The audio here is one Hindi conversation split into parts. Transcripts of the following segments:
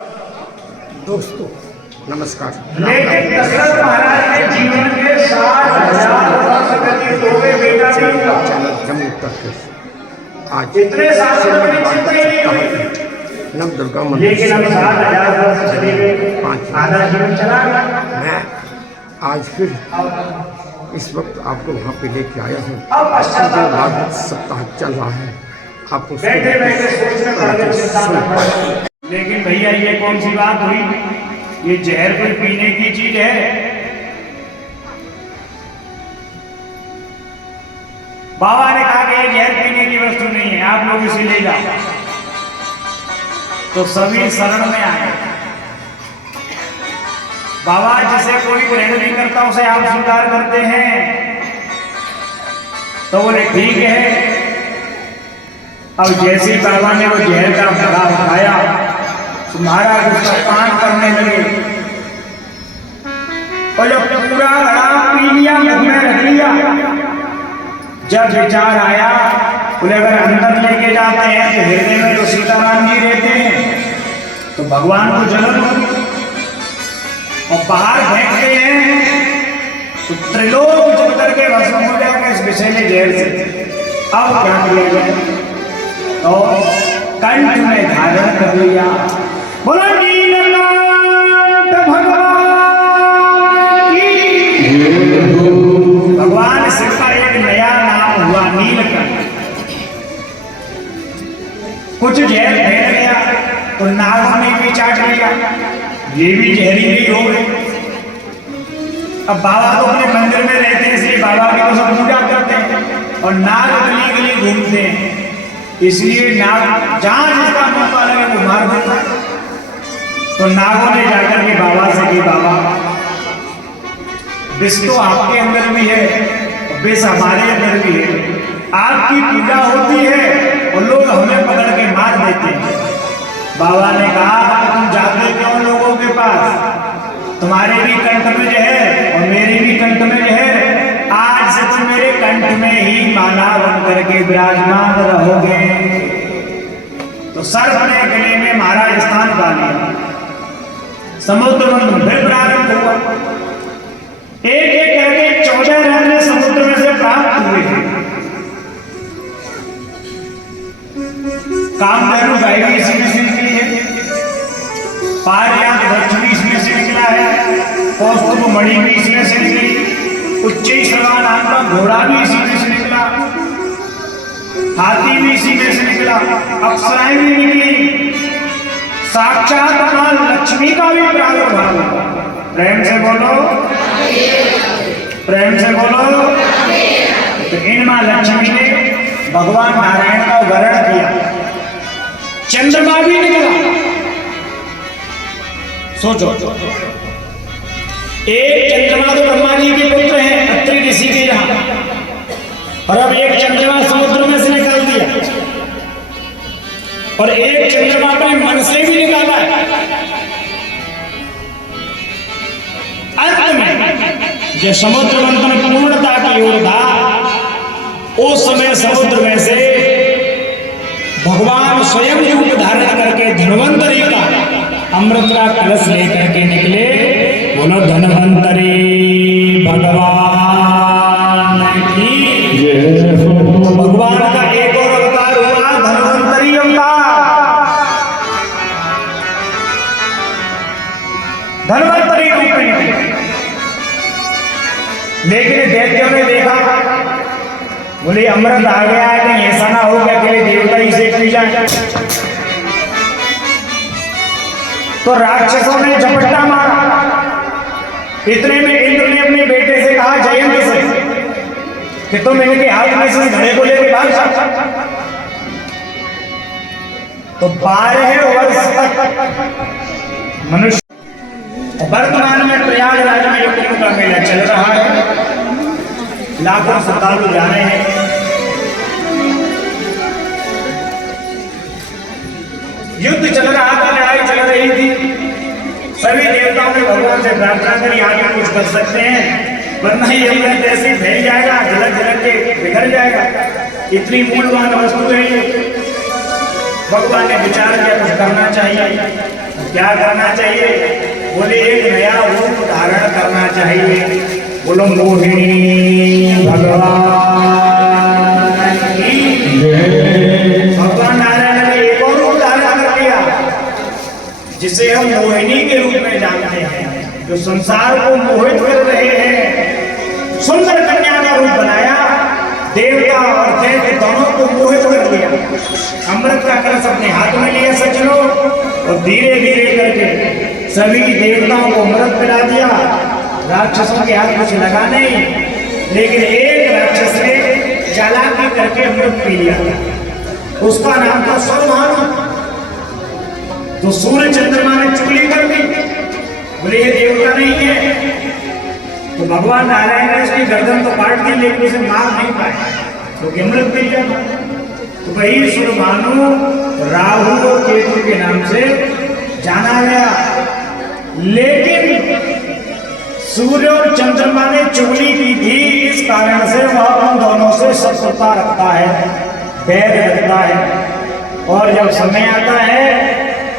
दोस्तों नमस्कार। लेकिन दशरथ महाराज के जीवन के 60,000 वर्ष व्यतीत हो गए, बेटा नहीं हुआ। जम्मू तक आज इतने साल से बड़ी चिंता ही नहीं हुई, नव दुर्गा मंदिर, लेकिन अब 60,000 वर्ष चले गए, 5 आधा जीवन चला गया। मैं आज फिर इस वक्त आपको वहाँ पे लेके आया हूँ। अब जो सप्ताह चल रहा है आप बैठे बैठे सोचने पड़े, चिंता में। लेकिन भैया ये कौन सी बात हुई? ये जहर कोई पीने की चीज है? बाबा ने कहा कि ये जहर पीने की वस्तु नहीं है, आप लोग इसे ले जाओ। तो सभी शरण में आए। बाबा जिसे कोई ग्रहण नहीं करता उसे आप स्वीकार करते हैं, तो बोले ठीक है। अब जैसे ही बाबा ने वो जहर का घड़ा उठाया तो महाराज उसका पान करने लगे, और जब पूरा घड़ा पी लिया, मुंह में रख लिया, जब विचार आया बोले अगर अंदर लेके जाते हैं तो हृदय में तो सीताराम जी रहते हैं, तो भगवान को जलन होगी, और बाहर फेंकते हैं तो त्रिलोक जल करके भस्म हो जाएगा इस विषैले जहर से। अब क्या किया जाए? तो कंठ में धारण कर लिया, बोला नीलकंठ भगवान की। भगवान शिव का एक नया नाम हुआ नीलकंठ। कुछ जहर फैल गया तो नागों ने भी चाट लिया, ये भी जहरीली हो गई। अब बाबा तो अपने मंदिर में रहते हैं, इसलिए बाबा की तो सब पूजा करते हैं, और नाग गली गली घूमते हैं, इसलिए नाग जहां जिसका मौका लगे वो मार देता है। तो नागों ने जाकर के बाबा से कि बाबा विष तो आपके अंदर भी है, विष हमारे अंदर भी है, आपकी पूजा होती है और लोग हमें पकड़ के मार देते हैं। बाबा ने कहा तुम जाते क्यों लोगों के पास? तुम्हारे भी कंठ में जहर और मेरे भी कंठ में जहर, आज से तुम मेरे कंठ में ही माला बन करके विराजमान रहोगे। तो सर्प ने गले में महाराज स्थान पा लिया, समुद्र मंथन फिर प्रारंभ हुआ। एक एक करके 14 रत्न समुद्र में से प्राप्त हुए हैं। कामधेनु गाय भी इसी में से निकली है, पारिजात वृक्ष भी इसमें से निकला है, कौस्तुभ मणि भी इसमें से निकली, उच्चैश्रवा नाम का घोड़ा भी इसी में से निकला, हाथी भी इसी में से निकला, अप्सराएं भी निकली, साक्षात मां लक्ष्मी का भी प्रादुर्भाव हुआ। प्रेम से बोलो, प्रेम से बोलो। तो इन मां लक्ष्मी ने भगवान नारायण का वर्ण किया, चंद्रमा भी निकला। सोचो, एक चंद्रमा तो ब्रह्मा जी के पुत्र हैं, अत्रि ऋषि के यहाँ, और अब एक चंद्रमा समुद्र में से निकाल दिया, और एक चंद्रमा अपने मन से भी निकाला है। अंत में जब समुद्र मंथन पूर्णता की ओर था, उस समय समुद्र में से भगवान स्वयं रूप धारण करके धन्वंतरी का अमृत का कलश लेकर के निकले। बोलो धन्वंतरी भगवान की जय। भगवान का एक और अवतार हुआ, धन्वंतरी अवतार, धन्वंतरी रूप में निकले। लेकिन दैत्यों ने देखा, बोले अमृत आ गया है, कहीं ऐसा ना हो गया अकेले देवता ही सेक पी जाए। तो राक्षसों ने झपट्टा मारा। इतने में इंद्र ने अपने बेटे से कहा जयंत से कि तुम इनके हाथ में से घड़े को लेकर भाग जाओ। तो 12 वर्ष तक मनुष्य, वर्तमान में प्रयागराज में कुंभ का मेला चल रहा है, लाखों श्रद्धालु जा रहे हैं। युद्ध चल रहा था, लड़ाई चल रही थी, सभी देवताओं ने भगवान से प्रार्थना करी आगे कुछ कर सकते हैं, वरना ये अमृत ऐसे फैल जाएगा, झलक झलक के बिखर जाएगा, इतनी मूल्यवान वस्तु है। भगवान ने विचार किया कुछ करना चाहिए। क्या करना चाहिए? बोले एक नया रूप धारण करना चाहिए। बोलो मोहिनी भगवान की जय। भगवान नारायण ने एक और रूप धारण कर लिया जिसे हम मोहिनी के रूप में जानते हैं, जो संसार को मोहित कर रहे हैं। सुंदर कन्या का रूप बनाया, देवता और दैत्य दोनों को मोहित कर लिया। अमृत का कलश अपने हाथ में लिया सज्जनों, और धीरे धीरे करके सभी देवताओं को अमृत पिला दिया। राक्षसों के हाथ कुछ लगा नहीं, लेकिन एक राक्षस ने चालाकी करके अमृत पी लिया। उसका नाम था सूर्यभानु। तो सूर्य चंद्रमा ने चुगली कर दी, बोले ये देवता नहीं है। तो भगवान नारायण ने उसकी गर्दन तो काट दी, लेकिन उसे मार नहीं पाए, तो अमृत पी लिया। तो वही सूर्यभानु राहु और केतु के नाम से जाना गया। लेकिन सूर्य और चंद्रमा ने चुगली की थी, इस कारण से वह उन दोनों से शत्रुता रखता है, बैर रखता है। और जब समय आता है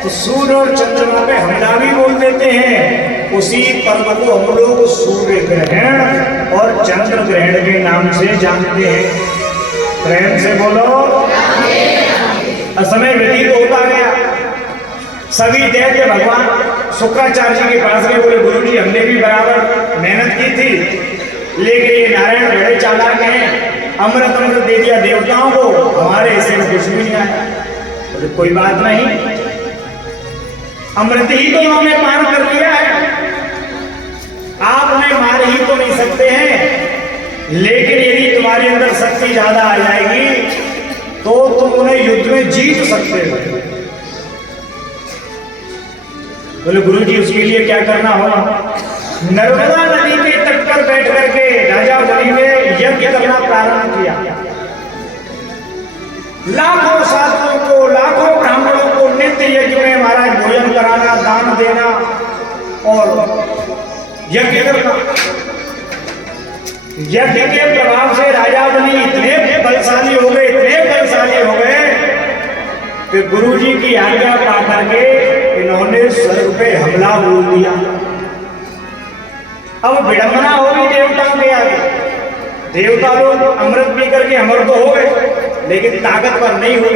तो सूर्य और चंद्रमा पे हमला भी बोल देते हैं। उसी पर्व को हम लोग सूर्य ग्रहण और चंद्र ग्रहण के नाम से जानते हैं। प्रेम से बोलो। समय व्यतीत होता गया, सभी दैत्य भगवान शुक्राचार्य जी के पास गए, बोले गुरु जी हमने भी बराबर मेहनत की थी, लेकिन ये नारायण बड़े चालाक हैं, अमृत दे दिया देवताओं को, हमारे हिस्से में कुछ भी नहीं आया। बोले कोई बात नहीं, अमृत ही तो उन्होंने पान कर लिया है, आप उन्हें मार ही तो नहीं सकते हैं। लेकिन यदि तुम्हारे अंदर शक्ति ज्यादा आ जाएगी तो तुम उन्हें युद्ध में जीत सकते हो। बोले गुरुजी उसके लिए क्या करना होगा? नर्मदा नदी के तट पर बैठ करके राजा बलि ने यज्ञ करना प्रारंभ किया। लाखों साधुओं को, लाखों ब्राह्मणों को नित्य यज्ञ में महाराज भोजन कराना, दान देना और यज्ञ करना। यज्ञ के प्रभाव से राजा बलि इतने बलशाली हो गए, इतने बलशाली हो गए कि गुरुजी की आज्ञा पा करके इन्होंने स्वर्ग पे हमला बोल दिया। अब विडंबना होगी देवताओं के आगे। देवता लोग अमृत पी करके अमर तो हो गए, लेकिन ताकतवर नहीं हुए।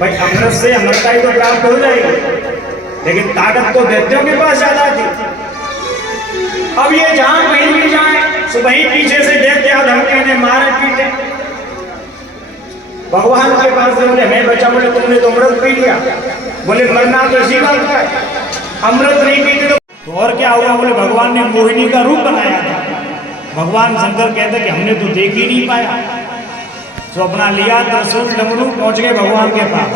भाई अमृत से अमरता ही तो प्राप्त हो जाएगी, लेकिन ताकत तो दैत्यों के पास ज्यादा थी। अब ये जहां कहीं भी जाए, सुबह ही पीछे से दैत्य धमके ने मारे पीटे। भगवान के पास से बोले मैं बचा, बोले तुमने तो अमृत पी लिया। बोले मरना तो इसी बात का है, अमृत नहीं पीते तो और क्या हुआ? बोले भगवान ने मोहिनी का रूप बनाया था। भगवान शंकर कहते कि हमने तो देख ही नहीं पाया। तो अपना लिया त्रिशूल डमरू, पहुंच गए भगवान के पास।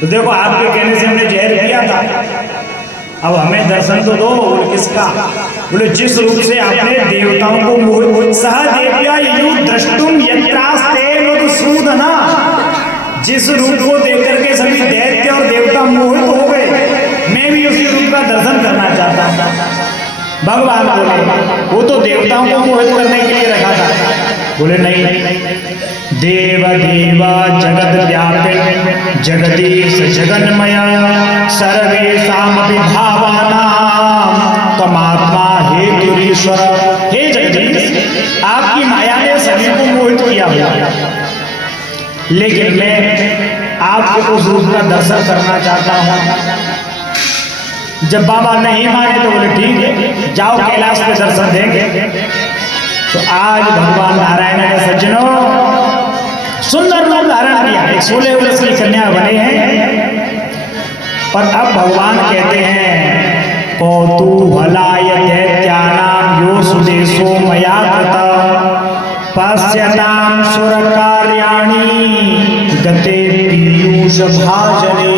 तो देखो आपके कहने से हमने जहर किया था, अब हमें दर्शन तो दो। बोले किसका? बोले जिस रूप से आपने देवताओं को मोहित सह देव्या यु द्रष्टुम यत्रास्ते मधुसूदना, जिस रूप को देख करके सभी दैत्य और देवता मोहित हो गए, मैं भी उसी रूप का दर्शन करना चाहता था। भगवान बोले वो तो देवताओं को मोहित करने के लिए रखा था। बोले नहीं, देव देवा जगत व्यापिन जगदीश जगन्मय सर्वेषामपि भावानां तमात्मा हेतुरीश्वर। हे जगदीश, आपकी माया ने सभी को मोहित किया हुआ, लेकिन मैं आपके उस रूप का दर्शन करना चाहता हूँ। जब बाबा नहीं माने तो बोले ठीक है, जाओ कैलाश पे दर्शन देंगे। तो आज भगवान नारायण ने सज्जनों सुंदर रूप धारण किया, 16 वर्ष की कन्या बने हैं। और अब भगवान कहते हैं कौतूहलाय दैत्यानां यो सुदेशो मया कृता पश्यतां सुरकार्याणि गते पीयूष भाजने।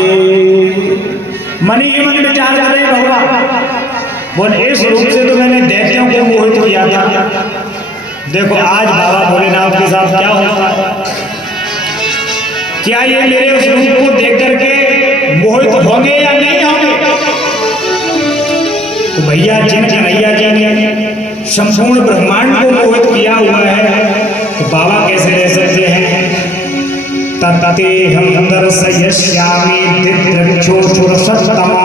मनी ही मन विचार कर रहे भगवान। बोले इस रूप से तो मैंने दैत्यों को मोहित किया था, देखो आज बाबा भोलेनाथ के साथ क्या होता है। क्या ये मेरे उस रूप को देख करके मोहित होंगे या नहीं होंगे? तो भैया जिन कन्हैया जी ने संपूर्ण ब्रह्मांड को मोहित किया हुआ है, तो बाबा कैसे रह सकते हैं? तत्तेऽहं दर्शयिष्यामि दिद्रक्षोषुरसत्तमा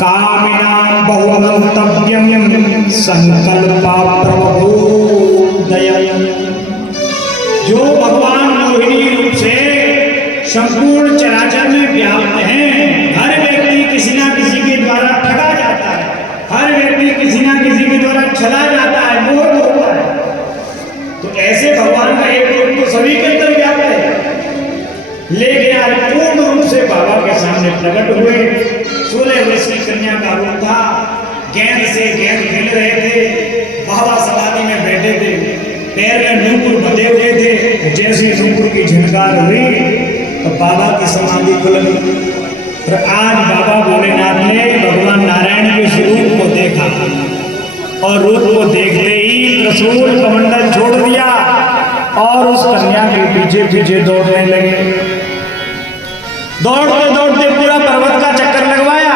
कामिनां बहुमन्तव्यं संकल्पा प्रबोधयन्। जो भगवान मोहिनी रूप से संपूर्ण चराचर में व्याप्त हैं, हर व्यक्ति किसी ना किसी के द्वारा ठगा जाता है, हर व्यक्ति किसी ना किसी के द्वारा छला जाता है, मोहित होता है। तो ऐसे भगवान का एक रूप तो सभी के अंदर व्याप्त है, लेकिन आज पूर्ण रूप से बाबा के सामने प्रकट हुए। 16 वर्ष की कन्या का रूप था, गेंद से गेंद खेल रहे थे, बाबा समाधि में बैठे थे, पैर में नूपुर बंधे हुए थे। जैसे नूपुर की झनकार हुई तो बाबा की समाधि खुल गई। और आज बाबा भोलेनाथ ने भगवान नारायण के स्वरूप को देखा और रूप को देखते ही त्रिशूल कमंडल छोड़ दिया और उस कन्या के पीछे पीछे दौड़ने लगे। दौड़ते दौड़ते पूरा पर्वत का चक्कर लगवाया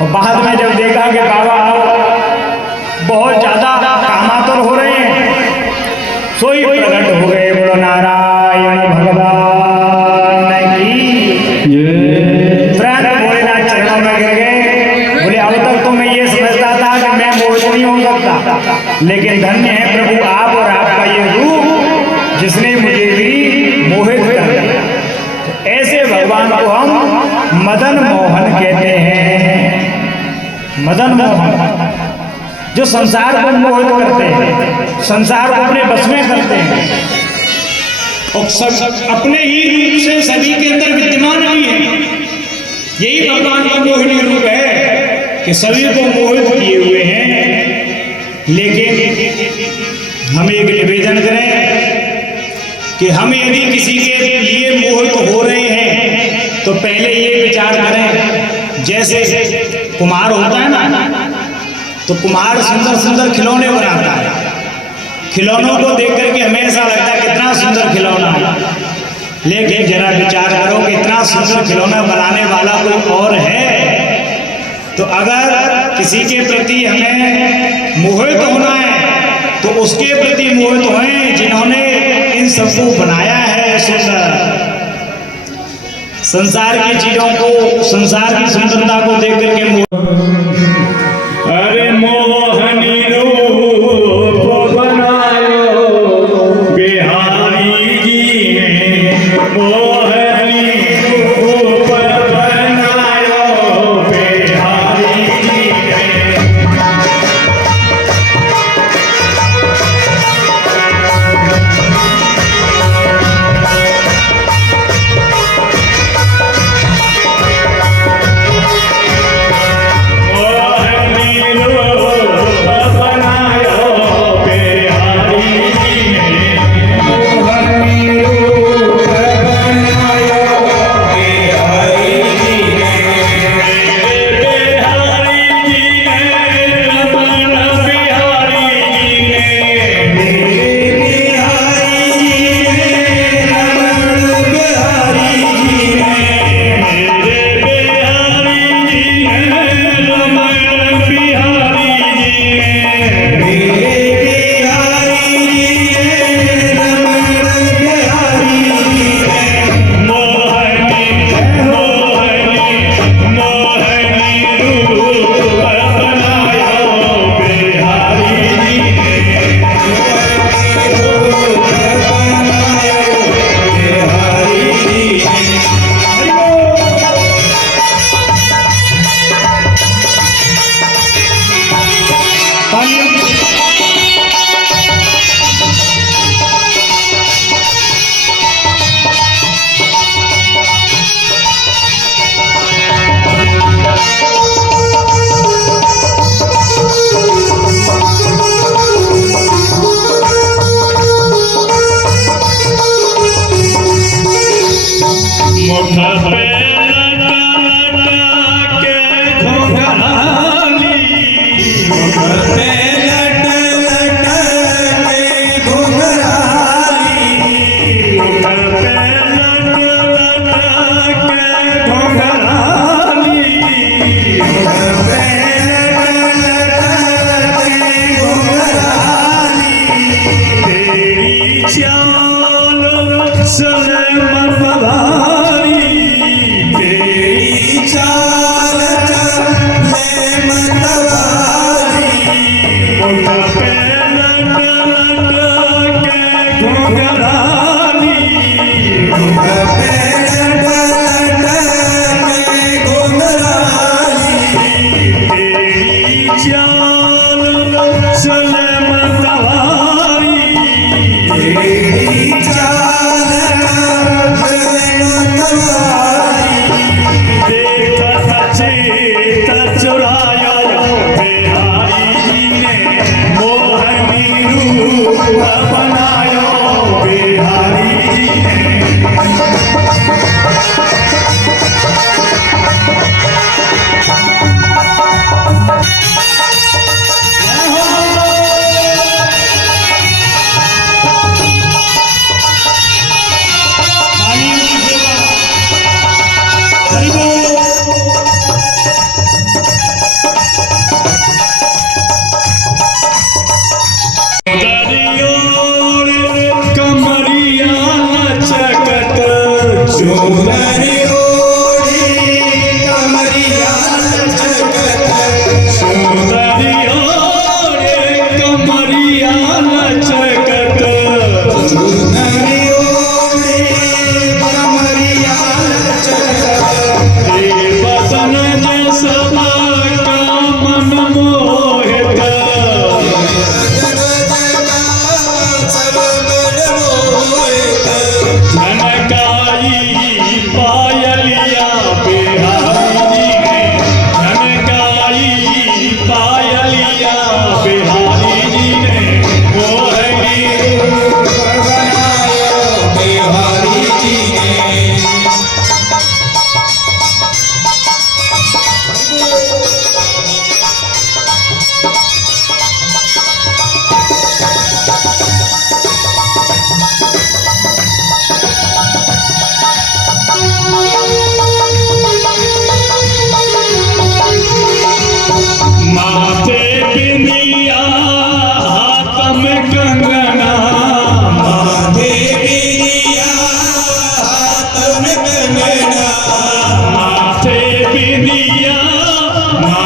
और बाद में जब देखा कि बाबा बहुत ज्यादा कामातुर हो रहे हैं, सोई प्रकट हो गए। बोलो नारायण भगवान की तुरंत भोलेनाथ चरणों में गिर गए। बोले अब तक तो मैं ये समझता था कि मैं मोहित नहीं हो सकता, लेकिन धन्य है प्रभु आप और आपका ये रूप जिसने मुझे भी मोहित कर दिया। तो ऐसे भगवान को हम मदन मोहन कहते हैं। मदन मोहन जो संसार को मोहित करते हैं, संसार को अपने बस में करते हैं और सब अपने ही रूप से सभी के अंदर विद्यमान भी है। यही भगवान का मोहिनी रूप है कि सभी को मोहित किए हुए हैं। लेकिन हम एक निवेदन करें कि हम यदि किसी के लिए मोहित हो रहे हैं तो पहले ये विचार करें, जैसे कुम्हार होता है ना, तो कुम्हार सुंदर सुंदर खिलौने बनाता है। खिलौनों को देख करके हमें ऐसा लगता है कितना सुंदर खिलौना है, लेकिन जरा विचार करो कि इतना सुंदर खिलौना बनाने वाला कोई और है। तो अगर किसी के प्रति हमें मोहित होना है तो उसके प्रति मोहित होएं जिन्होंने इन सबको बनाया है सुंदर। संसार की चीजों को, संसार की सुंदरता को देख करके अरे मोहनी रूप बनायो बिहारी जी ने, मोहनी रूप बनायो बिहारी जी ने। Oh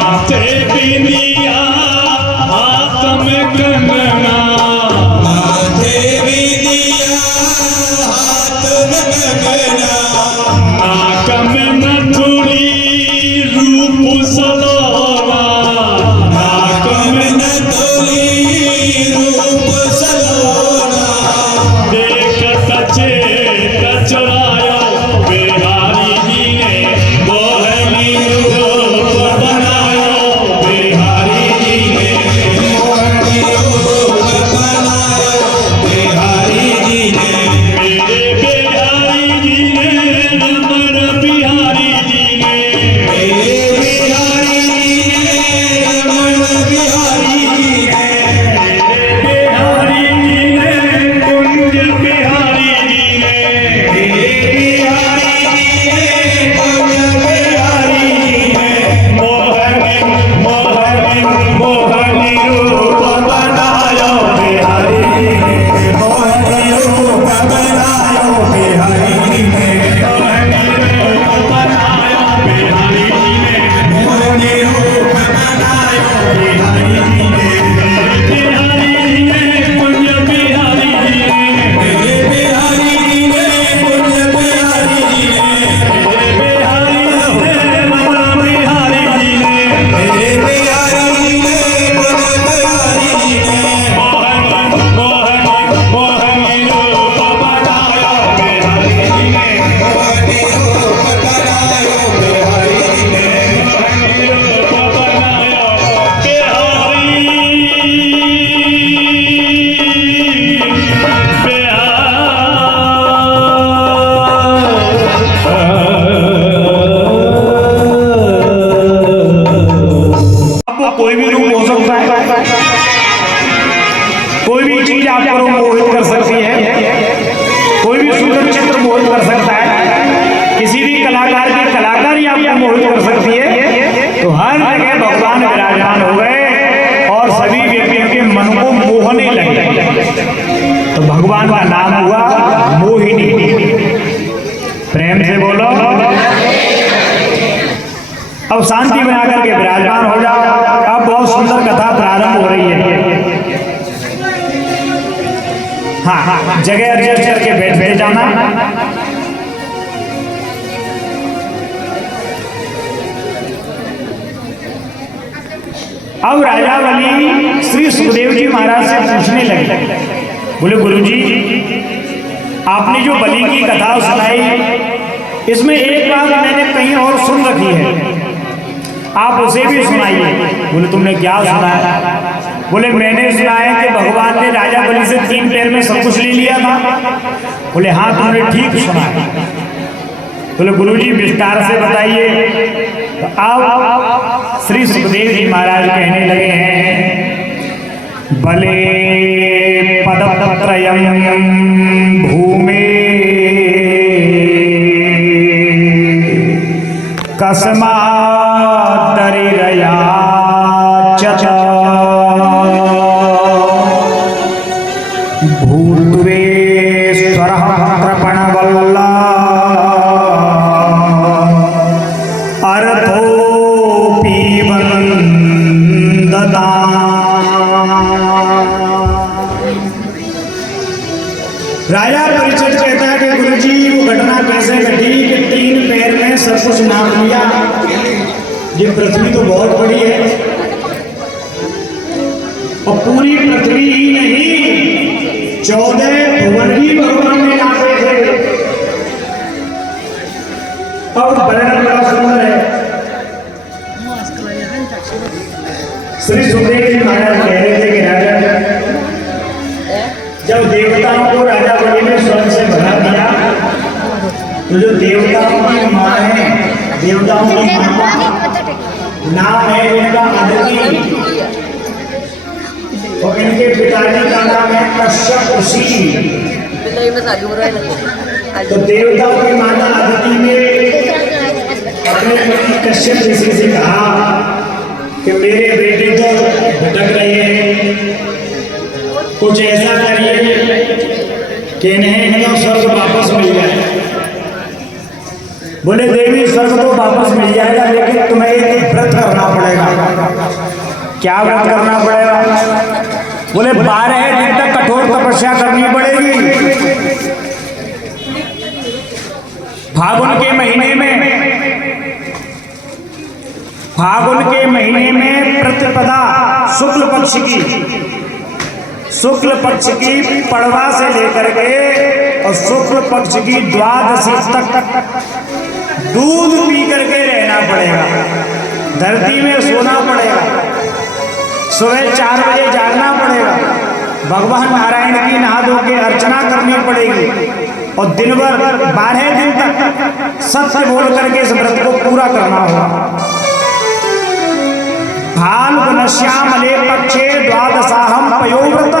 माथे बिंदिया हाथ में कंगना माथे बिंदिया हाथ में कंगना नाक में नथुनी रूप सलोना नाक में नथुनी रूप सलोना देखत चेत चुरायो बिहारी जी ने मोहनी रूप बनायो बिहारी जी ने मोहनी रूप बनायो बिहारी जी ने मेरे बिहारी जी ने रमण बिहारी जी ने मेरे बिहारी जी ने रमण बिहारी जी ने बिहारी जी ने कुंज बिहारी जी ने मेरे बिहारी जी ने कुंज बिहारी जी ने मोहनी मोहनी मोहनी रूप बनायो बिहारी जी ने मोहनी रूप बनायो बिहारी जी ने मोहनी रूप बनायो बिहारी जी ने मोहनी रूप बनायो बिहारी जी ने बिहारी जी ने कुंज बिहारी जी ने मेरे बिहारी जी ने कुंज बिहारी जी ने बिहारी जी ने रमण बिहारी जी ने मेरे बिहारी जी ने कुंज बिहारी जी ने मोहनी मोहनी मोहनी रूप बनायो बिहारी जी ने मोहनी रूप बनायो बिहारी जी ने मोहनी रूप बनायो अब वो कोई भी रूप हो सकता है, कोई भी चीज आपको मोहित कर सकती है, कोई भी सुंदर चित्र मोहित कर सकता है, किसी भी कलाकार की कलाकारी आपको मोहित कर सकती है। तो हर जगह भगवान विराजमान हो गए और सभी व्यक्तियों के मन को मोहने लगे। तो भगवान का नाम हुआ मोहिनी। प्रेम से बोलो। अब शांति बना करके विराजमान हो जाओ। अब बहुत सुंदर कथा प्रारंभ हो रही है। हाँ, जगह एडजस्ट करके बैठ जाना। अब राजा बलि श्री सुखदेव जी महाराज से पूछने लगे, बोले गुरुजी, आपने जो बलि की कथा सुनाई, इसमें एक बात मैंने कहीं और सुन रखी है, आप उसे भी सुनाइए। बोले तुमने क्या सुना है? बोले मैंने सुना है कि भगवान ने राजा बलि से 3 पैर में सब कुछ ले लिया था। बोले हाँ, तुमने ठीक सुना है। बोले गुरुजी विस्तार से बताइए। तो अब श्री सुखदेव जी महाराज कहने लगे हैं, बले पदत्रयं भूमे कस्मात् दरिरया च भूत्वेश्वरः कृपणवल्ला अर्थोऽपि वन्दता। राजा परिचित कहता है कि गुरुजी वो घटना कैसे घटी कि 3 पैर में सब कुछ नाप लिया। ये पृथ्वी तो बहुत बड़ी है और पूरी पृथ्वी ही नहीं 14 भुवन भी भगवान ने नापे थे। और वर्णन बड़ा सुंदर है। श्री सुखदेव जी महाराज कह रहे थे कि राजा, जब देवताओं को राजा बलि ने स्वर्ग से भगा दिया, तो जो देवताओं की माँ है, देवताओं की माँ नाम है इनका अदिति, और इनके पिताजी का नाम है कश्यप ऋषि। तो देवताओं की माता अदिति ने अपने पति कश्यप ऋषि से कहा कि मेरे बेटे तो भटक रहे हैं, कुछ ऐसा करिए कि इन्हें इनका स्वर्ग वापस मिल जाए। बोले देवी स्वर्ग तो वापस मिल जाएगा, लेकिन तुम्हें एक व्रत करना पड़ेगा। क्या व्रत करना पड़ेगा? बोले 12 दिन तक कठोर तपस्या करनी पड़ेगी। फागुन के महीने में प्रतिपदा शुक्ल पक्ष की पड़वा से लेकर के और शुक्ल पक्ष की द्वादशी तक दूध पी करके रहना पड़ेगा, धरती में सोना पड़ेगा, सुबह 4 बजे जागना पड़ेगा, भगवान नारायण की नहा धो के अर्चना करनी पड़ेगी और दिन भर 12 दिन तक सत्य बोल करके इस व्रत को पूरा करना होगा। फाल्गुनश्यामले पक्षे द्वादशाहम पयोव्रत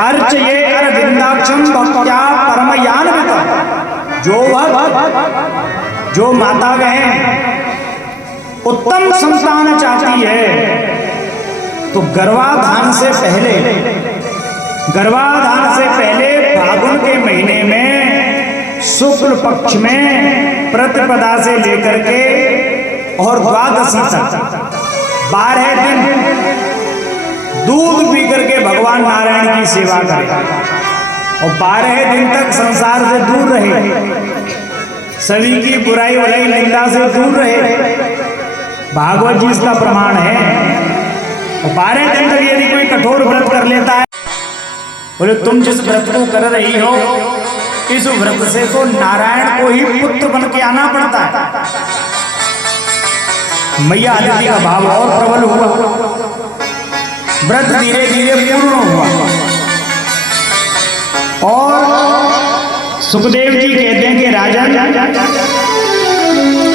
अर्चये अरविंदाक्षम भक्त्या परमयान्वित। जो माता बहन उत्तम संतान चाहती है तो गर्भाधान से पहले फागुन के महीने में शुक्ल पक्ष में प्रतिपदा से लेकर के और द्वादशी तक 12 दिन दूध पी करके भगवान नारायण की सेवा करे और 12 दिन तक संसार से दूर रहे, सभी की बुराई भलाई निंदा से दूर रहे। भागवत जी इसका प्रमाण है। और 12 दिन तक यदि कोई कठोर व्रत कर लेता है, बोले तुम जिस व्रत को कर रही हो इस व्रत से तो नारायण को ही पुत्र बन के आना पड़ता है। मैया आदित्य का भाव और प्रबल हुआ, व्रत धीरे धीरे पूर्ण हुआ और सुखदेव जी कहते हैं कि राजन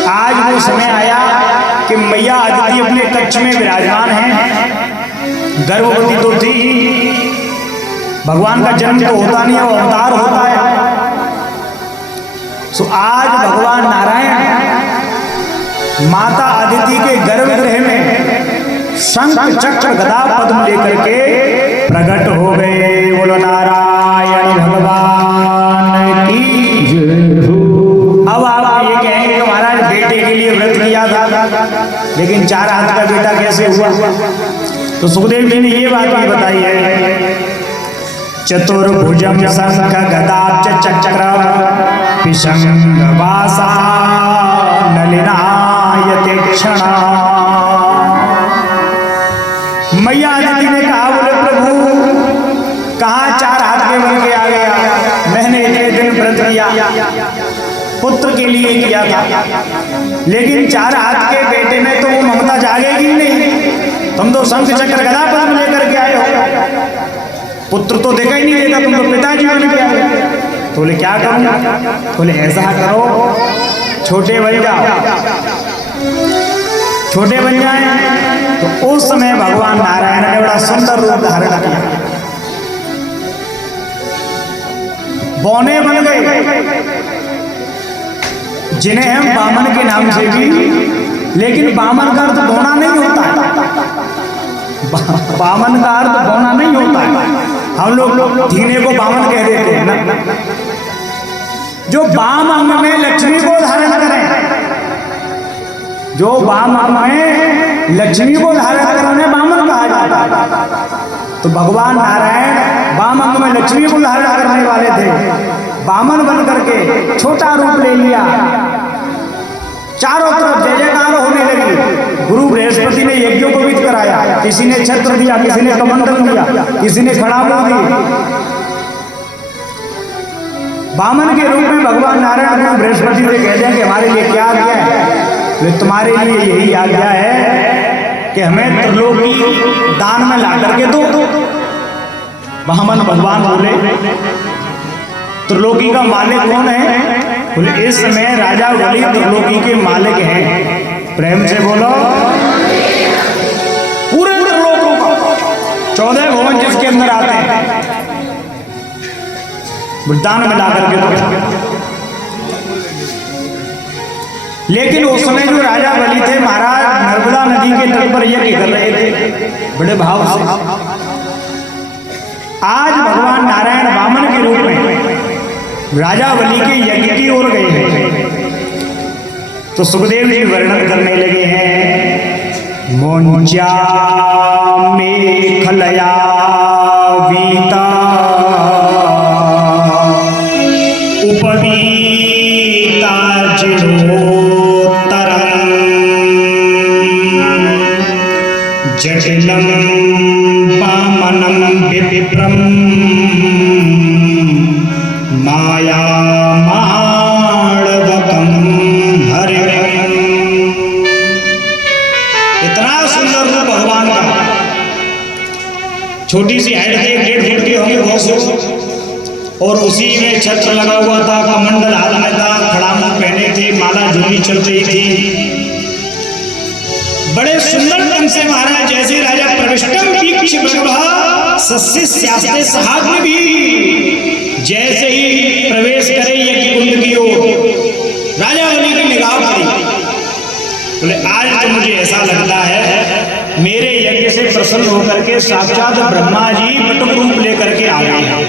आज वो समय आया कि मैया आदित्य अपने कक्ष में विराजमान हैं। गर्भवती तो थी, भगवान का जन्म तो होता नहीं है, वो अवतार होता है। सो आज भगवान नारायण माता अदिति के गर्भगृह में शंख चक्र गदा पद्म लेकर के प्रकट हो गए। बोलो नारायण भगवान की जय हो। अब आप ये कहेंगे कि महाराज बेटे के लिए व्रत किया था लेकिन 4 हाथ का बेटा कैसे हुआ? तो सुखदेव जी ने ये बात भी बताई है। चतुर्भुजम शंख गदा चक्र पिशंग वासा नलिनायते क्षणा। मैया आदित्य ने कहा, बोले प्रभु कहाँ 4 हाथ के बन के आ गया? मैंने इतने दिन व्रत किया, पुत्र के लिए किया था, लेकिन 4 हाथ के बेटे में तो वो ममता जागेगी नहीं। तुम तो शंख चक्र गदा पद्म लेकर के आए हो, पुत्र तो देखा ही नहीं देता, तुम तो पिताजी बन के आए। तो बोले क्या करूं? बोले ऐसा करो, छोटे बन जाए। तो उस समय भगवान नारायण ने बड़ा सुंदर रूप धारण किया, बौने बन गए जिन्हें हम बामन के नाम से भी, लेकिन बामन का अर्थ बौना नहीं होता है। बामन का अर्थ बौना नहीं होता है। हम लोग धीने को बामन कह देते हैं ना। जो बाम अंग में लक्ष्मी को धारण करें, जो बाम अंग में लक्ष्मी को धारण करने बामन कहा जाता है। तो भगवान नारायण वाम अंग में लक्ष्मी को धारण करने वाले थे, बामन बन करके छोटा रूप ले लिया। चारों तरफ जय जयकार होने लगी। गुरु बृहस्पति ने यज्ञोपवीत कराया, किसी ने छत्र दिया, किसी ने कमंडल दिया, किसी ने खड़ा मुंह दी। बामन के रूप में भगवान नारायण गुरु बृहस्पति से कहते हैं कि हमारे लिए क्या आज्ञा है? तुम्हारे लिए यही आज्ञा है कि हमें त्रिलोकी दान में ला करके दो। बामन भगवान बोले त्रिलोकी का मालिक कौन है? बोले इस समय राजा बलि त्रिलोकी के मालिक हैं। प्रेम से बोलो। पूरे त्रिलोकों का 14 भवन जिसके अंदर आते हैं दान में ला करके दो। लेकिन उस समय जो राजा बलि थे महाराज नर्मदा नदी के तट पर यज्ञ कर रहे थे बड़े भाव से। आज भगवान नारायण वामन के रूप में राजा बलि के यज्ञ की ओर गए हैं। तो सुखदेव जी वर्णन करने लगे हैं, मोंजा मेखलया वीता उपवीता जिरोत्तरं जटिलं वामनं विप्रं मायामाणवकं हरिं। इतना सुंदर रूप भगवान का, छोटी सी हाइट थी, 1.5 फुट की होगी बहुत से, और उसी में छत्र लगा हुआ था, कमंडल हाथ में था, खड़ामुंह पहने थे, माला झूली चल रही थी। बड़े सुंदर ढंग से महाराज जैसे राजा प्रविष्टम वीक्ष्य भगवः सस्य स्यास्ते सहाग्नि भी, जैसे ही प्रवेश करे यज्ञ कुंड की ओर राजा बलि की निगाह पड़ी। बोले आज तो मुझे ऐसा लगता है मेरे यज्ञ से प्रसन्न होकर के साक्षात ब्रह्मा जी बटुक रूप लेकर के आ गए हैं।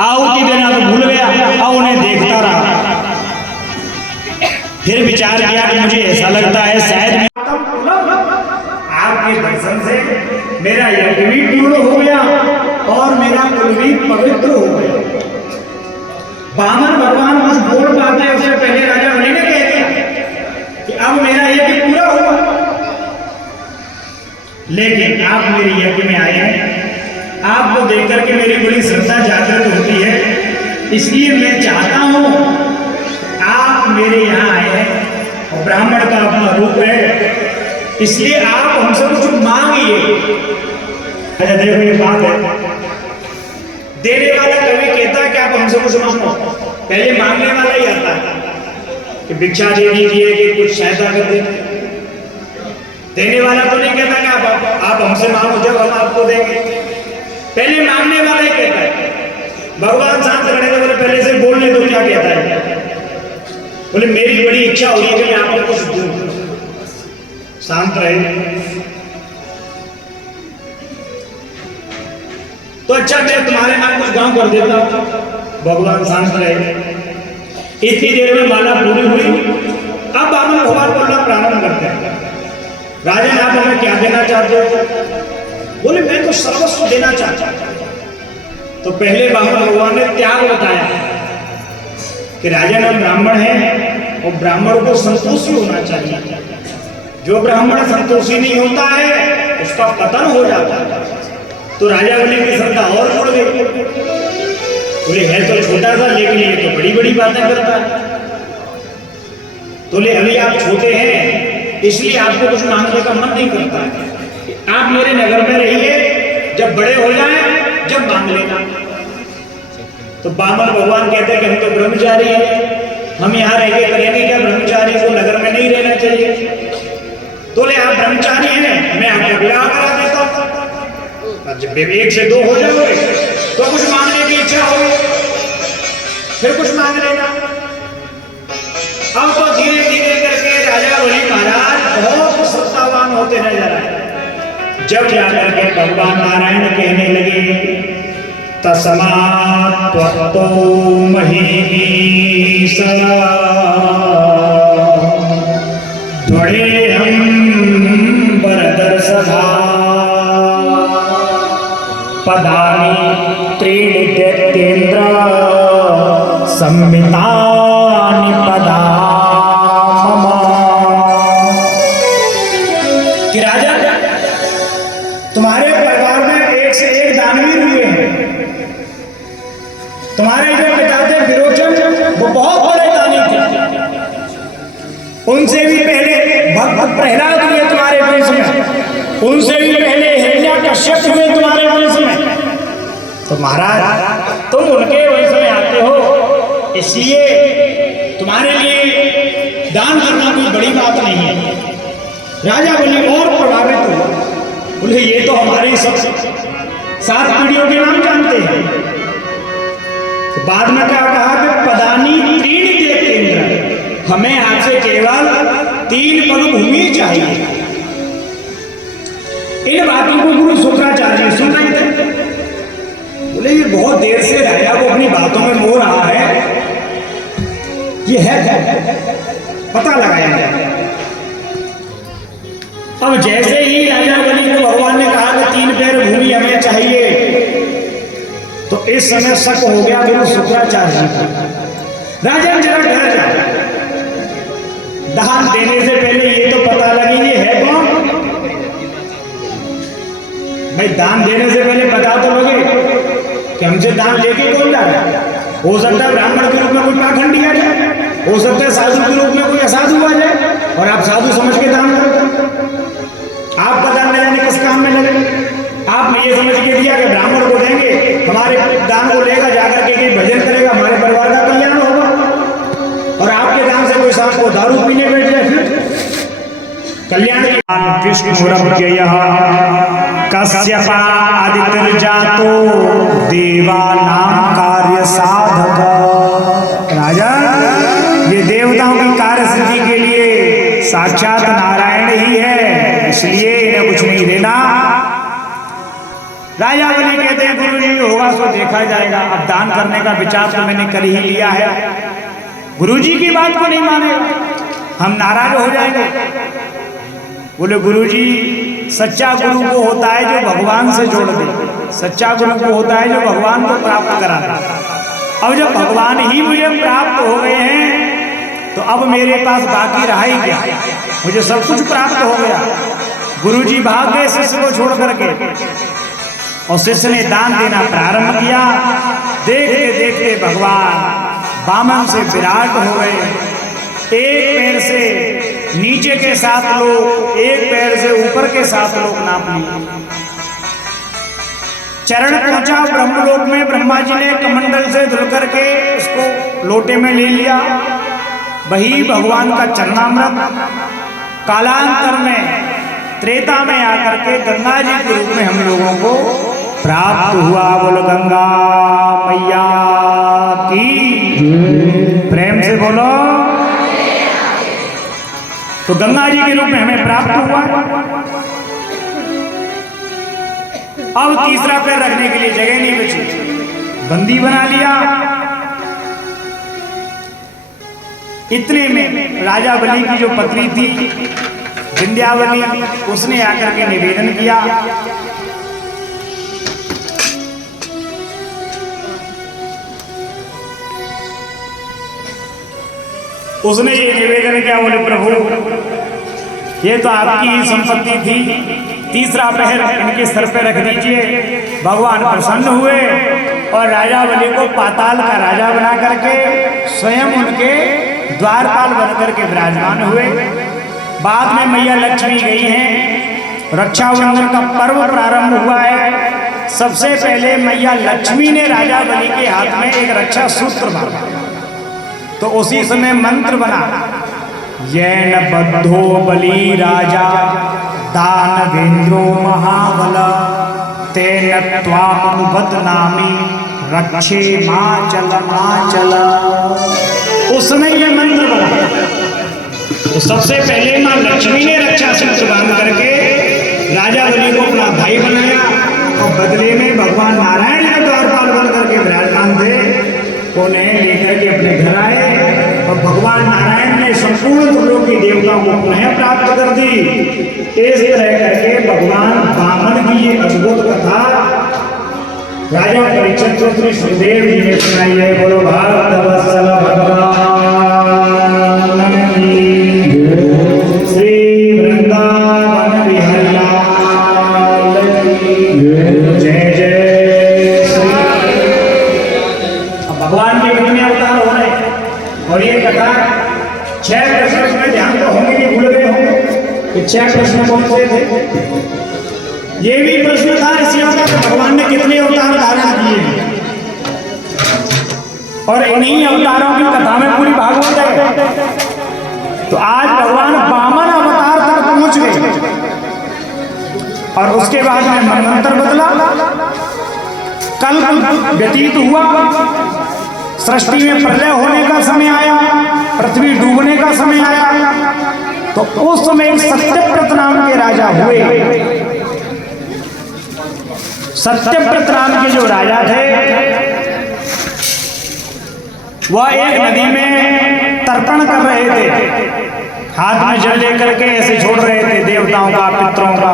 आहुति देना तो भूल गया, अब उन्हें देखता रहा। फिर विचार किया कि मुझे ऐसा लगता है शायद आपके दर्शन से मेरा यज्ञ भी पूर्ण हो गया और मेरा कुल भी पवित्र हो गया। वामन भगवान बस बोल पाते हैं, उससे पहले राजा बलि ने कह दिया कि अब मेरा यज्ञ पूरा हुआ। लेकिन आप मेरे यज्ञ में आए हैं, आपको देखकर के मेरी बड़ी श्रद्धा जागृत होती है, इसलिए मैं चाहता हूं आप मेरे यहाँ आए हैं और ब्राह्मण का अपना रूप है, इसलिए आप हमसे कुछ मांगिए। अच्छा देखो ये बात है, देने वाला कभी कहता है कि आप हमसे कुछ मांगो, पहले मांगने वाला ही आता है कि भिक्षा दे दीजिए कि कुछ सहायता कर दे। देने वाला तो नहीं कहता कि आप हमसे मांगो जब हम आपको देंगे, पहले मांगने वाला ही कहता है। भगवान शांत रहने तो बोले पहले से बोलने दो, क्या कहता है? बोले मेरी बड़ी इच्छा हो रही है कि मैं आपको कुछ दूं, शांत रहे। तो अच्छा मैं तुम्हारे नाम कुछ गांव कर देता हूं। भगवान शांत रहे। इतनी देर में माला पूरी हुई। अब बामन भगवान बोलना प्रारंभ करते हैं, राजन आप हमें क्या देना चाहते हो? बोले मैं तो सर्वस्व देना चाहता हूं। तो पहले बामन भगवान ने त्याग बताया कि राजन हम ब्राह्मण हैं और ब्राह्मण को संतोषी होना चाहिए। जो ब्राह्मण संतोषी नहीं होता है उसका पतन हो जाता है। तो राजा बलि की श्रद्धा और बढ़ गई। बोले है तो छोटा सा, लेकिन ये तो बड़ी बड़ी बातें करता है। बोले अभी आप छोटे हैं इसलिए आपको कुछ मांगने का मन नहीं करता है। आप मेरे नगर में रहिए, जब बड़े हो जाएं जब मांग लेना। तो बामन भगवान कहते हैं कि हम तो ब्रह्मचारी हैं, हम यहाँ रह के करेंगे क्या? ब्रह्मचारी को नगर में नहीं रहना चाहिए। तो बोले आप ब्रह्मचारी हैं, मैं आपको विवाह करा देता हूँ, जब 1 से 2 हो जाओगे तो कुछ मांगने की इच्छा होगी, फिर कुछ मांग लेना। अब तो धीरे धीरे करके राजा बलि महाराज बहुत श्रद्धावान होते नजर आए। जब जाकर के भगवान नारायण कहने लगे तस्मात् त्वत्तो महीमीशा त्वडेहं वरदर्शधा पदानि त्रीणि दैत्येन्द्र संवितानि पदा मम। कि राजा तुम्हारे परिवार में 1 से 1 दानवीर हुए हैं। तुम्हारे जो पिता थे विरोचन वो बहुत बड़े दानी थे, उनसे भी पहले भक्त प्रहलाद हुए तुम्हारे वंश में, उनसे भी पहले हिरण्यकश्यप हुए तुम्हारे वंश में। तो महाराज तुम उनके वंश में आते हो, इसलिए तुम्हारे लिए दान करना कोई बड़ी बात नहीं है। राजा बलि और प्रभावित हुआ। बोले ये तो हमारी सब 7 पीढ़ियों के नाम जानते हैं। तो बाद में क्या कहा कि पदानी त्रीणि दैत्येन्द्र, हमें आपसे केवल 3 पग भूमि चाहिए। इन बातों को गुरु शुक्राचार्य सुन रहे थे। बोले ये बहुत देर से राजा को अपनी बातों में मोह रहा है, ये है पता लगाया गया। अब जैसे ही राजा बलि को भगवान ने कहा कि 3 पैर भूमि हमें चाहिए, तो इस समय शक हो गया गुरु शुक्राचार्य जी को। राजा जरा डर जाए, दान देने से पहले ये तो पता लगे ये है कौन। भाई दान देने से पहले पता तो लगे कि हमसे दान लेके कौन जा रहा है। हो सकता है ब्राह्मण के रूप में कोई पाखंडी आ जाए, हो सकता है साधु के रूप में कोई असाधु आ जाए और आप साधु समझ के दान करते। आपका दान न जाने किस काम में लगे। आपने ये समझ के दिया कि ब्राह्मण को देंगे, हमारे दान को लेकर जाकर के भजन करेगा, हमारे परिवार का कल्याण होगा, और आपके दान से कोई शाम को दारू पीने बैठ जाए, फिर कल्याण कश्यपा आदित्यर्जातो देवानां कार्य साधक। राजा, ये देवताओं की कार्य सिद्धि के लिए साक्षात नारायण ही है, इसलिए इन्हें कुछ नहीं देना। राजा बलि कहते हैं गुरु जी होगा सो देखा जाएगा। अब दान करने का विचार तो मैंने कर ही लिया है, गुरु जी की बात को नहीं मानेगा, हम नाराज हो जाएंगे। बोले गुरु जी, सच्चा गुरु वो होता है जो भगवान से जोड़ दे, सच्चा गुरु वो होता है जो भगवान को प्राप्त करा दे। अब जब भगवान ही मुझे प्राप्त हो गए हैं, तो अब मेरे पास बाकी रहा ही क्या, मुझे सब कुछ प्राप्त हो गया। गुरु जी भाग गए शिष्य को छोड़ करके, और शिष्य ने दान देना प्रारंभ किया। देखते देखते भगवान वामन से विराट हो गए। एक पैर से नीचे के 7 लोग, एक पैर से ऊपर के 7 लोग नाप लिए। चरण पहुंचा ब्रह्मलोक में, ब्रह्मा जी ने कमंडल से धुल करके उसको लोटे में ले लिया। वही भगवान का चरणामृत कालांतर में त्रेता में आकर के गंगा जी के रूप में हम लोगों को प्राप्त हुआ। बोलो गंगा मैया की, प्रेम से बोलो। तो गंगा जी के रूप में हमें प्राप्त हुआ। अब तीसरा पैर रखने के लिए जगह नहीं बची, बंदी बना लिया। इतने में राजा बलि की जो पत्नी थी विंध्यावली, उसने आकर के निवेदन किया, उसने ये निवेदन किया, बोले प्रभु ये तो आपकी ही संपत्ति थी, तीसरा पहर इनके सर पे रख दीजिए। भगवान प्रसन्न हुए और राजा बलि को पाताल का राजा बना करके स्वयं उनके द्वारपाल बन करके विराजमान हुए। बाद में मैया लक्ष्मी गई हैं, रक्षाबंधन का पर्व प्रारंभ हुआ है। सबसे पहले मैया लक्ष्मी ने राजा बलि के हाथ में एक रक्षा सूत्र बांधा, तो उसी समय मंत्र बना, येन बद्धो बलि राजा दानवेंद्रो महाबल तेन त्वाम बदनामी रक्षे माचल माचल। उसने ये मंत्र बना। तो सबसे पहले मां लक्ष्मी ने रक्षा सूत्र बांध करके राजा बलि को अपना भाई बनाया, और बदले में भगवान नारायण के द्वारपाल बन करके विराजमान थे, उन्हें लेकर के अपने घर आए। और भगवान नारायण ने संपूर्ण त्रिलोक की देवताओं को पुनः प्राप्त कर दी। इस तरह करके भगवान वामन की ये अद्भुत कथा राजा परीक्षित को श्री सुखदेव जी ने सुनाई है। बोलो भारत वत्सल भगवान की, श्री वृंदावन बिहारी लाल की जय जय श्री। भगवान के कितने अवतार हो रहे हैं, और ये कथा 6 प्रश्न में ध्यान तो होंगे नहीं, भूल गए होंगे कि 6 प्रश्न कौन से थे। ये भी प्रश्न था इसी का कि भगवान ने कितने अवतार धारण किए, और इन्हीं अवतारों की कथा में पूरी भागवत है। तो आज भगवान वामन अवतार तक पहुंच गए, और उसके बाद में मनवंतर बदला, कल व्यतीत हुआ, सृष्टि में प्रलय होने का समय आया, पृथ्वी डूबने का समय आया। तो उस समय एक सत्यव्रत नाम के राजा हुए। सत्यव्रत नाम के जो राजा थे वह एक नदी में तर्पण कर रहे थे। हाथ में जल लेकर के ऐसे छोड़ रहे थे देवताओं का, पितरों का।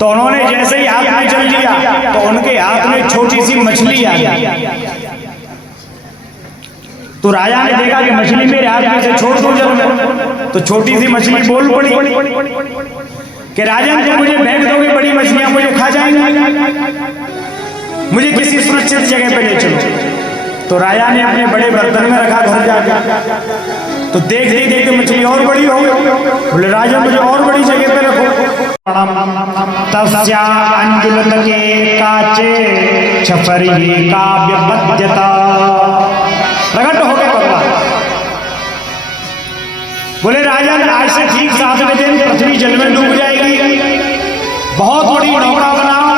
तो उन्होंने जैसे ही हाथ में जल लिया तो उनके हाथ में छोटी सी मछली आई। तो राजा ने देखा कि मछली मेरे हाथ में से छोड़ दो जल में। तो छोटी सी मछली बोल पड़ी कि राजन तुम मुझे फेंक दोगे, बड़ी मछलियां मुझे खा जाएंगी, मुझे किसी सुरक्षित जगह पे ले चलो। तो राजा ने अपने बड़े बर्तन में रखा घर जाकर। तो देख मछली और बड़ी हो गई। बोले राजा मुझे और बड़ी जगह पे रखो। तस्या अंजुलत के काचे छपरी काव्य बद्यता। प्रकट हो गए भगवान। बोले राजा आज से ठीक 7वें दिन पृथ्वी जल में डूब जाएगी, बहुत बड़ी नौका बनाओ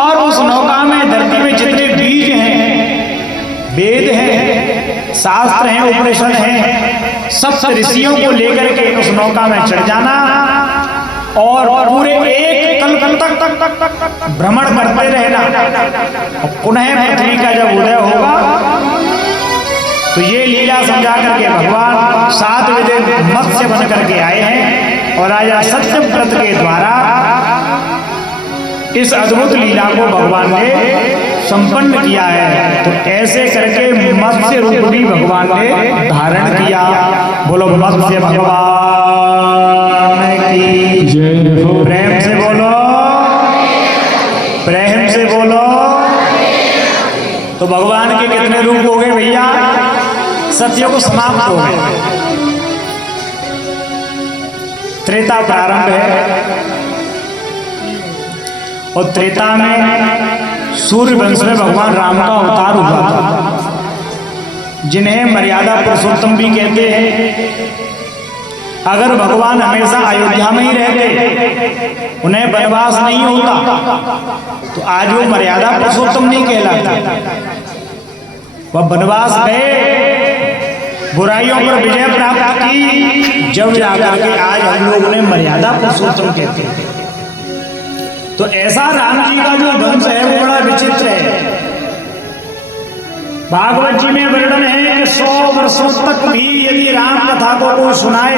और उस नौका में धरती में जितने बीज हैं, वेद हैं, शास्त्र हैं, उपनिषद हैं, सब ऋषियों को लेकर के उस नौका में चढ़ जाना और पूरे एक कल्प तक भ्रमण करते रहना। और पुनः पृथ्वी का जब उदय होगा तो ये लीला समझा करके भगवान 7वें दिन मत्स्य बन करके आए हैं और राजा सत्यव्रत के द्वारा इस अद्भुत लीला को भगवान ने संपन्न किया है। तो ऐसे करके मत्स्य रूप भी भगवान ने धारण किया। बोलो मत्स्य भगवान की जय हो। प्रेम से बोलो, प्रेम से बोलो। तो भगवान के कितने रूप हो गए भैया? सत्य को समाप्त हो गए। त्रेता प्रारंभ है और त्रेता में सूर्य वंश में भगवान राम का अवतार हुआ था, जिन्हें मर्यादा पुरुषोत्तम भी कहते हैं। अगर भगवान हमेशा अयोध्या में ही रहते, उन्हें वनवास नहीं होता, तो आज वो मर्यादा पुरुषोत्तम नहीं कहलाते। वह वनवास गए, बुराइयों पर विजय प्राप्त की, जब जाकर के आज हम लोग उन्हें मर्यादा पुरुषोत्तम कहते हैं। तो ऐसा राम जी का जो वंश है वो बड़ा विचित्र है। भागवत जी में वर्णन है कि 100 वर्षों तक भी यदि राम कथा को कोई सुनाए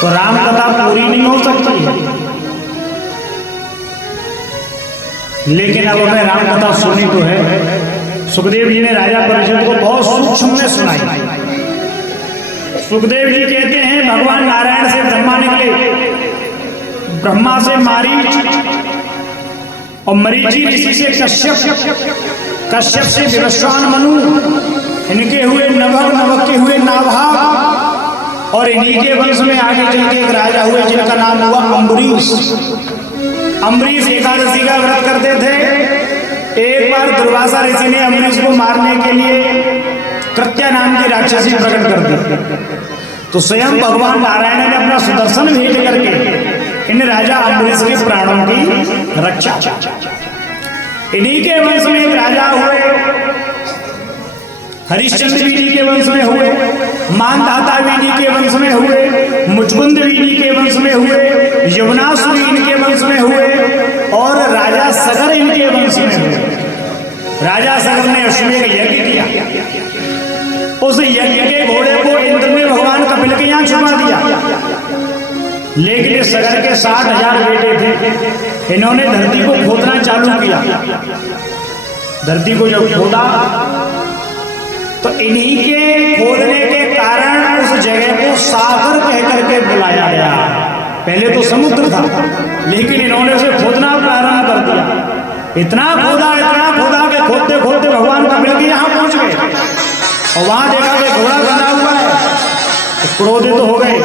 तो राम कथा पूरी नहीं हो सकती है। लेकिन अब हमें राम कथा सुनी तो है। सुखदेव जी ने राजा परीक्षित को बहुत सूक्ष्म में सुनाई। सुखदेव जी कहते हैं भगवान नारायण से ब्रह्मा निकले, ब्रह्मा से मारीच और मरीचि ऋषि से कश्यप, कश्यप से विवस्वान मनु, इनके हुए नभग, नभग के हुए नाभाग और इन्हीं के वंश में आगे चल के एक राजा हुए जिनका नाम हुआ अम्बरीश। अम्बरीश एकादशी का व्रत करते थे। एक बार दुर्वासा ऋषि ने अम्बरीश को मारने के लिए कृत्या नाम की राक्षसी प्रकट कर दी। तो स्वयं भगवान नारायण ने अपना सुदर्शन भेज करके इन राजा अम्बरीश के प्राणों की रक्षा। इन्हीं के वंश में एक राजा हुए हरिश्चंद्र भी इन्हीं के वंश में हुए, मानधाता भी इन्हीं के वंश में हुए, मुचकुंद भी इन्हीं के वंश में हुए, यमुनासुर इनके वंश में हुए और राजा सगर इनके वंश में हुए। राजा सगर ने अश्वमेध यज्ञ किया। उस यज्ञ के घोड़े को इंद्र ने भगवान कपिल के यहाँ छुपा दिया। लेकिन सगर के 60,000 बेटे थे। इन्होंने धरती को खोदना चालू किया। धरती को जब खोदा तो इन्हीं के खोदने के कारण उस जगह को सागर कह करके बुलाया गया। पहले तो समुद्र था, लेकिन इन्होंने उसे खोदना प्रारंभ कर दिया। इतना खोदा कि खोदते खोदते भगवान कपिल के यहाँ पहुंच गए और वहां देखा कि घोड़ा बना हुआ है। तो क्रोधित हो गए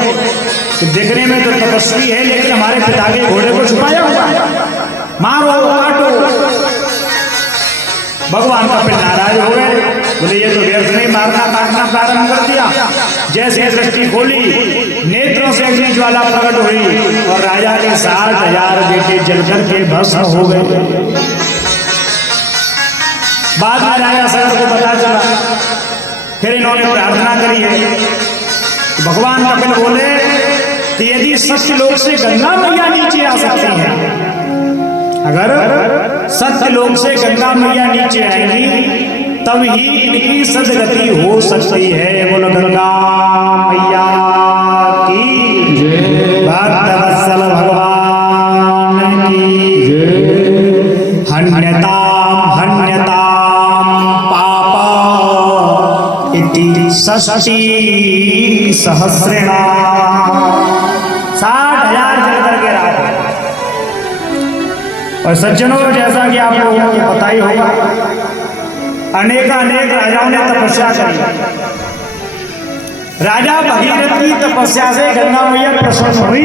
कि देखने में तो तपस्वी है, लेकिन हमारे पिता के घोड़े को छुपाया हुआ है, मारो काटो। भगवान कपिल नाराज हो गए, बोले ये तो व्यर्थ नहीं, मारना काटना प्रारंभ कर दिया। जैसे दृष्टि खोली, नेत्रों से अग्नि ज्वाला प्रकट हुई और राजा के 60,000 बेटे जलकर के भस्म हो गए। बाद में राजा सगर को पता चला, फिर इन्होंने प्रार्थना करी है। तो भगवान कपिल बोले कि यदि सत्यलोक से गंगा मैया नीचे आ सकती है, अगर सत्यलोक से गंगा मैया नीचे आएंगी तब ही इनकी सदगति हो सकती है। बोलो गंगा मैया षष्ठी सहस्रेणा 60,000 जल करके राख। और सज्जनों, जैसा कि आप लोगों को पता ही होगा, अनेक राजाओं ने तपस्या करी। राजा भगीरथ की तपस्या से गंगा मैया प्रसन्न हुई।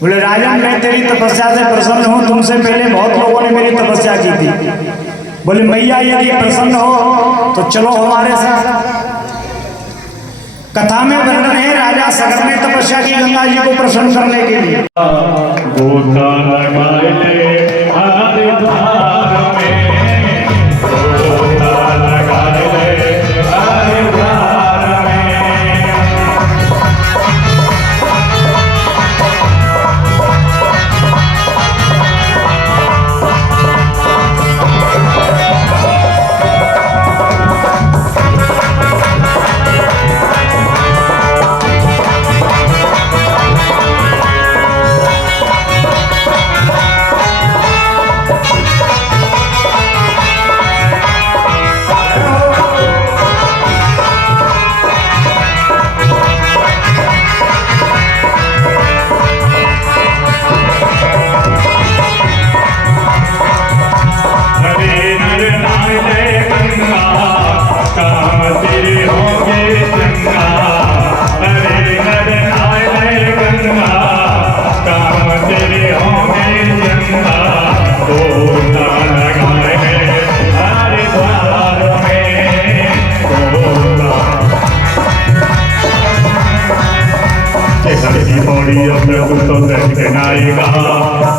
बोले राजा, मैं तेरी तपस्या से प्रसन्न हूं, तुमसे पहले बहुत लोगों ने मेरी तपस्या की थी। बोले मैया यदि प्रसन्न हो तो चलो हमारे साथ। कथा में वर्णन है, राजा सगर ने तपस्या की गंगा जी को प्रसन्न करने के लिए। गोता लगाए ले हरिद्वार में, गोता लगाए ले हरिद्वार में।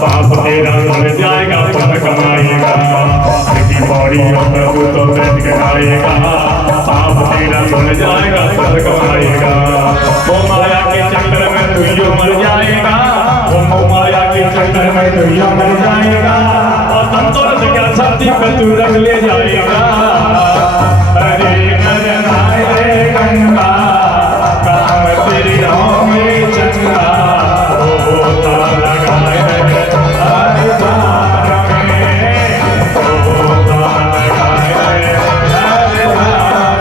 पाप तेरा धुल जाएगा, पुण्य कमाएगा। बॉडी प्रभु तो बैठ के आएगा, पाप तेरा धुल जाएगा, पुण्य कमाएगा। वो माया के चक्कर में तू यो मर जाएगा, वो माया के चक्कर में तू यो मर जाएगा। और संतोष क्या शक्ति पे तू रख ले जाएगा। अरे नर नारे गंगा, काम तेरी होंगे चंगा। गोता लगाए हरिद्वार में, गोता लगाए हरिद्वार में।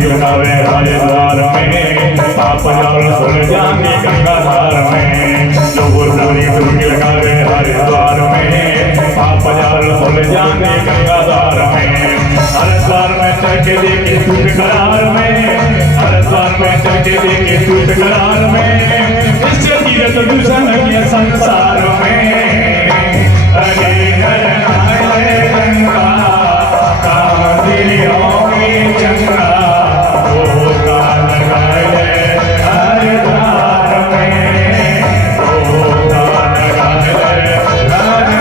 गिरनावे हरिद्वार में, पाप जाल सुन जाने गंगाधार में। जो गुरदारी डुबकी लगावे हरिद्वार में, पाप जाल सुन जाने गंगाधार में। हरिद्वार में चढ़ के देखे टूट करार में, हरिद्वार में चढ़ के देखे टूट करार में। इससे तीरथ दूषण के संसार में। अरे नर नारे गंगा, काम तेरी होंगे चंगा। गोता लगाए हरिद्वार में, गोता लगाए हरिद्वार में।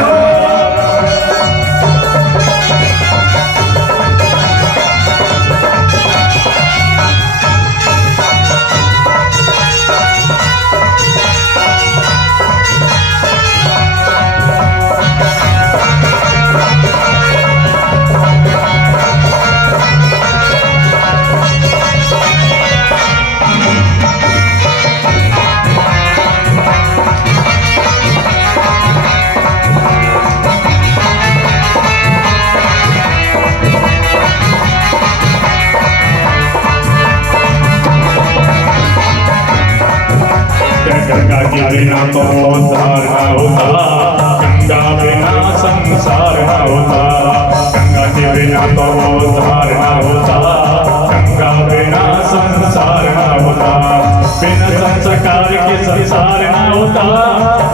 गंगा के बिना तो उद्धार न होता, गंगा बिना संसार न होता। गंगा के बिना तो उद्धार न होता, गंगा बिना संसार न होता। बिना संस्कार के संसार न होता,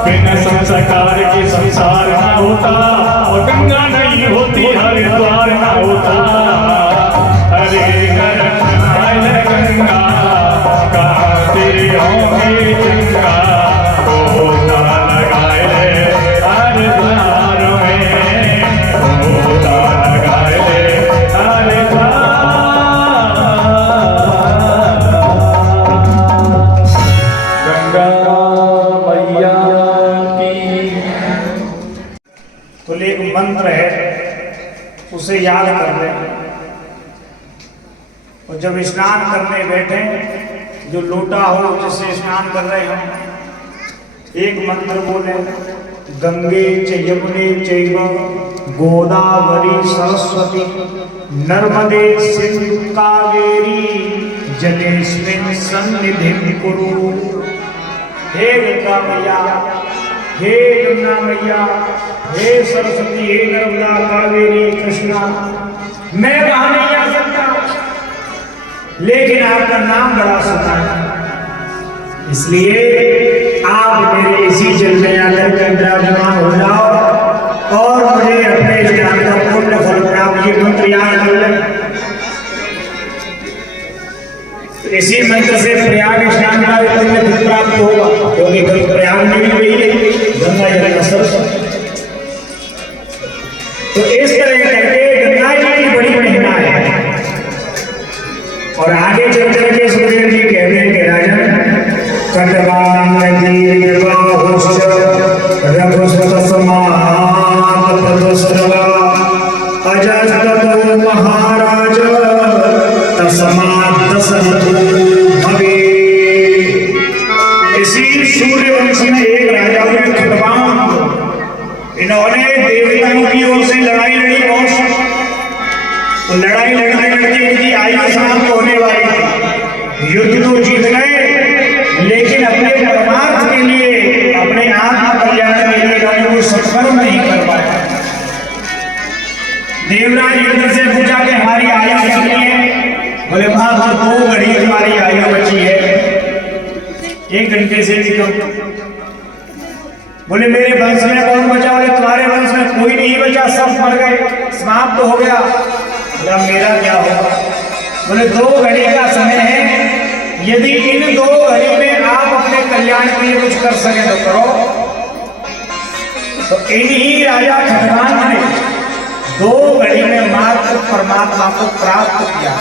बिना संस्कार के संसार न होता। और गंगा नहीं होती हरिद्वार न होता। अरे नर नारायण गंगा, कहाँ तेरी होंगे चंगा। गोता बोले एक मंत्र है, उसे याद कर ले, और जब स्नान करने बैठे, जो लोटा हो जिससे स्नान कर रहे हम, एक मंत्र बोले, गंगे च यमुने चैव गोदावरी सरस्वती नर्मदे सिंधु कावेरी जलेस्मिन् सन्निधिं कुरु। हे गंगा मैया, हे यमुना मैया, हे सरस्वती, हे नर्मदा, कावेरी, कृष्णा, मैं वहां नहीं आ सकता, लेकिन आपका नाम बड़ा सुना है, इसलिए आप मेरे इसी जल में आकर के विराजमान हो जाओ और मुझे अपने स्नान का पुण्य फल प्राप्त, ये मंत्र याद कर लें। इसी मंत्र से प्रयाग स्नान का पुण्य फल प्राप्त होगा, क्योंकि प्रयाग में भी वही है, गंगा जल का सरस्वती। तो इस तरह करके गंगा जी की बड़ी महिमा है। और आगे चल करके सुखदेव जी कहते हैं कि राजन महाराज तस्मात् दशरथो भवे। इसी सूर्यवंश में एक राजा हुए खटवान, इन्होंने देवताओं की ओर से लड़ाई लड़ी बहुत, तो लड़ाई लड़ते लड़ते इनकी आयु समाप्त होने वाली थी। युद्ध तो जीत गए, लेकिन अपने परमार्थ के लिए, अपने आत्म कल्याण के लिए इन्होंने वो सत्कर्म नहीं कर पाया। देवराज इंद्र से पूछा कि हमारी आयु कितनी है? बोले महाराज 2 घड़ी हमारी आयु बची है, 1 घंटे से भी कम। बोले मेरे वंश में कौन बचा? बोले तुम्हारे वंश में कोई नहीं बचा, सब मर गए, समाप्त हो गया। या मेरा क्या होगा? बोले 2 घड़ी का समय है, यदि इन 2 घड़ी में आप अपने कल्याण के लिए कुछ कर सके तो करो। तो इन्हीं राजा खटवान ने 2 घड़ी में मात्र परमात्मा को प्राप्त किया।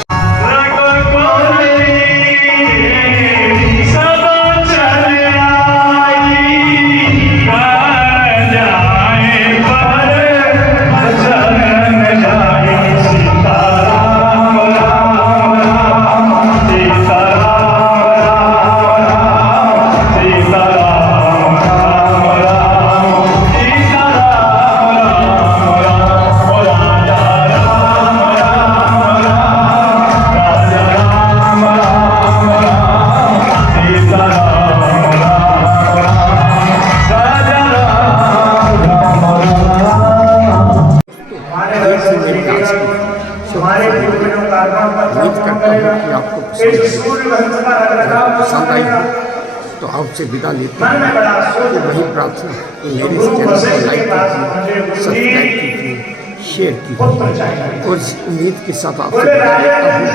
पसंद आई तो आपसे विदा लेते हैं। तो वही प्रार्थना मेरे इस चैनल को लाइक कीजिए, सब्सक्राइब कीजिए, शेयर कीजिए, और इस उम्मीद के साथ आपसे विदा लेता हूँ।